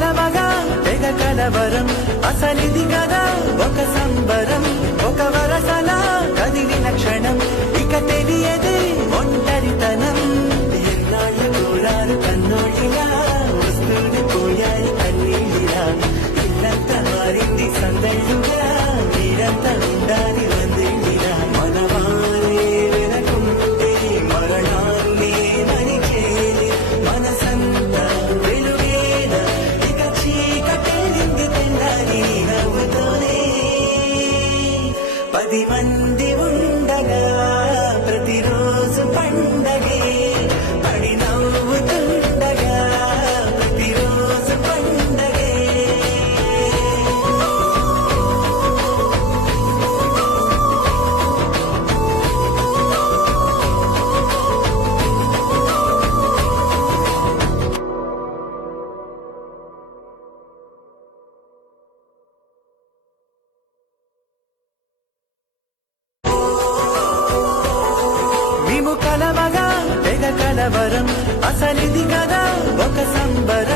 కలవగా తెగ కలవరం అసలిది కదా ఒక సంబరం ఒక వరసలా కదిలిన క్షణం ఇక తెలియదే ఒంటరితనం ఎన్నాళ్ళ దూరాలు కన్నోళ్ళిలా వస్తూనే పోయాయి కన్నీళ్ళిలా ఇల్లంతా మారింది సందళ్ళుగా మీరంతా ఉండాలి వందేళ్ళిలా మనవారే వెనకుంటే మరణాన్నే మరిచేది మనసంతా వెలుగేన ఇక చీకటెళ్ళింది తెల్లారి నవ్వుతోనే 10 మంది ఉండగా ప్రతిరోజు పండగే పడి నవ్వుతుండగా ప్రతిరోజు పండగే మేము కలవగా తెగ కలవరం అసలిది కదా ఒక సంబరం